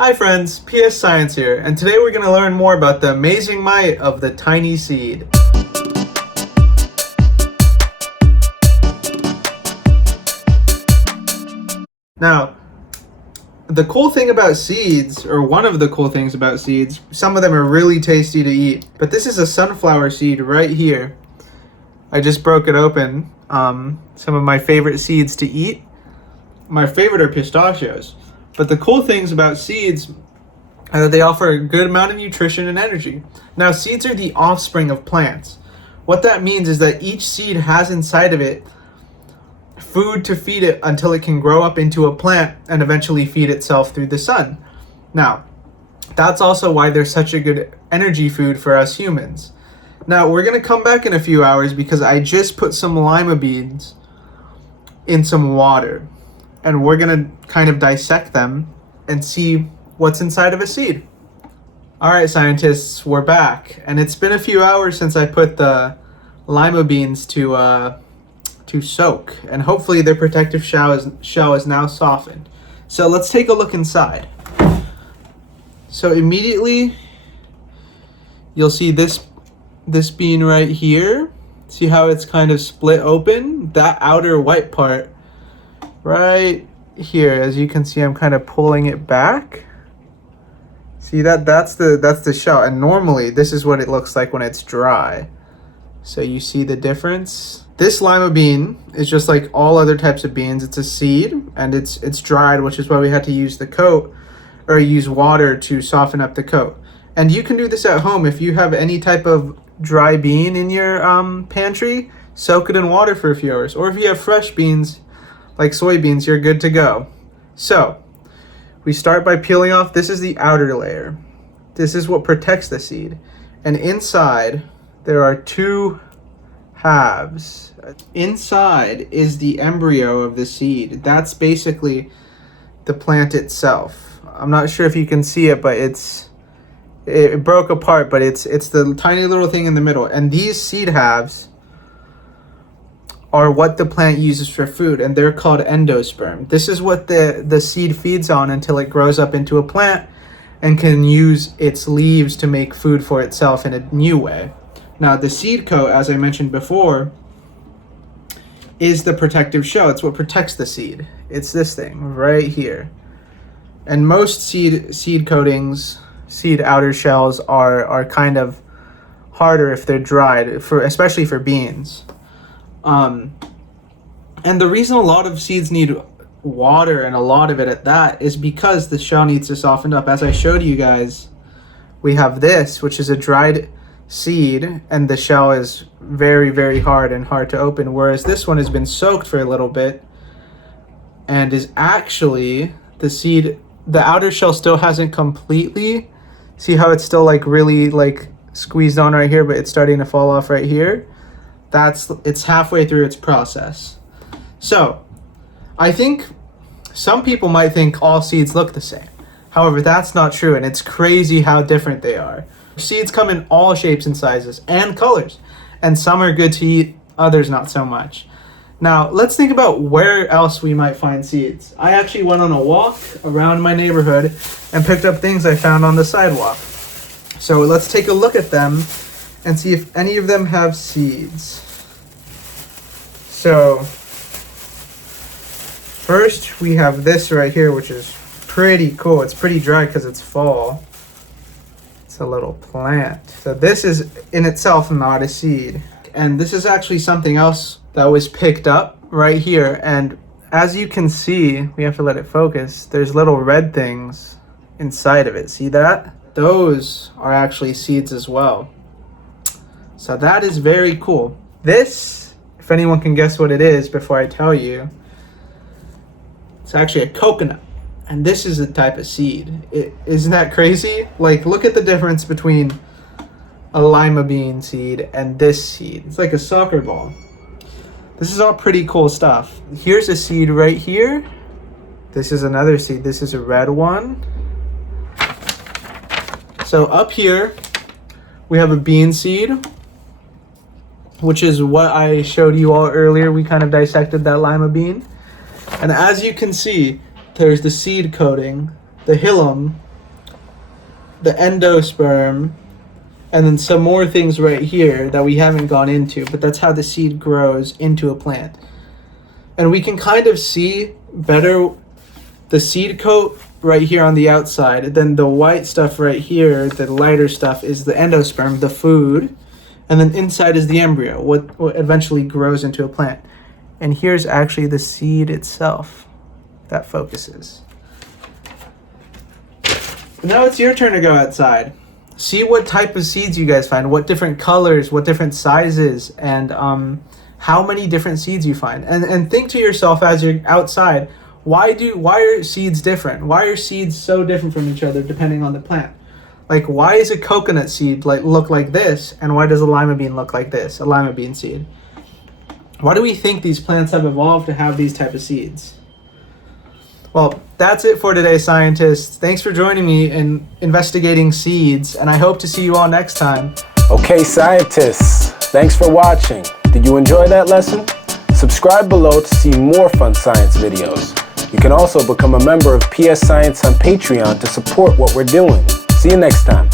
Hi friends, PS Science here, and today we're going to learn more about the amazing might of the tiny seed. Now, the cool thing about seeds, or one of the cool things about seeds, some of them are really tasty to eat, but this is a sunflower seed right here. I just broke it open. Some of my favorite seeds to eat. My favorite are pistachios. But the cool things about seeds are that they offer a good amount of nutrition and energy. Now, seeds are the offspring of plants. What that means is that each seed has inside of it food to feed it until it can grow up into a plant and eventually feed itself through the sun. Now, that's also why they're such a good energy food for us humans. Now, we're going to come back in a few hours because I just put some lima beans in some water. And we're going to kind of dissect them and see what's inside of a seed. All right, scientists, we're back. And it's been a few hours since I put the lima beans to soak. And hopefully their protective shell is now softened. So let's take a look inside. So immediately, you'll see this bean right here. See how it's kind of split open? That outer white part right here, as you can see, I'm kind of pulling it back. See that's the shell, and normally this is what it looks like when it's dry. So you see the difference. This lima bean is just like all other types of beans. It's a seed and it's dried, which is why we had to use the coat or use water to soften up the coat. And you can do this at home if you have any type of dry bean in your pantry. Soak it in water for a few hours, or if you have fresh beans like soybeans, you're good to go. So we start by peeling off. This is the outer layer. This is what protects the seed. And inside there are two halves. Inside is the embryo of the seed. That's basically the plant itself. I'm not sure if you can see it, but it broke apart, but it's the tiny little thing in the middle. And these seed halves are what the plant uses for food, and they're called endosperm. This is what the seed feeds on until it grows up into a plant and can use its leaves to make food for itself in a new way. Now, the seed coat, as I mentioned before, is the protective shell. It's what protects the seed. It's this thing right here. And most seed coatings, seed outer shells are kind of harder if they're dried, especially for beans. And the reason a lot of seeds need water, and a lot of it at that, is because the shell needs to soften up. As I showed you guys, we have this, which is a dried seed, and the shell is very, very hard and hard to open, whereas this one has been soaked for a little bit and is actually the outer shell still hasn't completely, see how it's still like really like squeezed on right here, but it's starting to fall off right here. It's halfway through its process. So I think some people might think all seeds look the same. However, that's not true, and it's crazy how different they are. Seeds come in all shapes and sizes and colors, and some are good to eat, others not so much. Now, let's think about where else we might find seeds. I actually went on a walk around my neighborhood and picked up things I found on the sidewalk. So let's take a look at them and see if any of them have seeds. So first we have this right here, which is pretty cool. It's pretty dry because it's fall. It's a little plant. So this is in itself not a seed. And this is actually something else that was picked up right here. And as you can see, we have to let it focus. There's little red things inside of it. See that? Those are actually seeds as well. So that is very cool. This, if anyone can guess what it is before I tell you, it's actually a coconut. And this is a type of seed. Isn't that crazy? Like, look at the difference between a lima bean seed and this seed. It's like a soccer ball. This is all pretty cool stuff. Here's a seed right here. This is another seed. This is a red one. So up here, we have a bean seed, which is what I showed you all earlier. We kind of dissected that lima bean. And as you can see, there's the seed coating, the hilum, the endosperm, and then some more things right here that we haven't gone into, but that's how the seed grows into a plant. And we can kind of see better the seed coat right here on the outside. Then the white stuff right here, the lighter stuff, is the endosperm, the food. And then inside is the embryo, what eventually grows into a plant. And here's actually the seed itself that focuses. Now it's your turn to go outside. See what type of seeds you guys find, what different colors, what different sizes, and how many different seeds you find. And think to yourself as you're outside, why are seeds different? Why are seeds so different from each other depending on the plant? Like, why is a coconut seed look like this, and why does a lima bean look like this, a lima bean seed? Why do we think these plants have evolved to have these type of seeds? Well, that's it for today, scientists. Thanks for joining me in investigating seeds, and I hope to see you all next time. Okay, scientists, thanks for watching. Did you enjoy that lesson? Subscribe below to see more fun science videos. You can also become a member of PS Science on Patreon to support what we're doing. See you next time.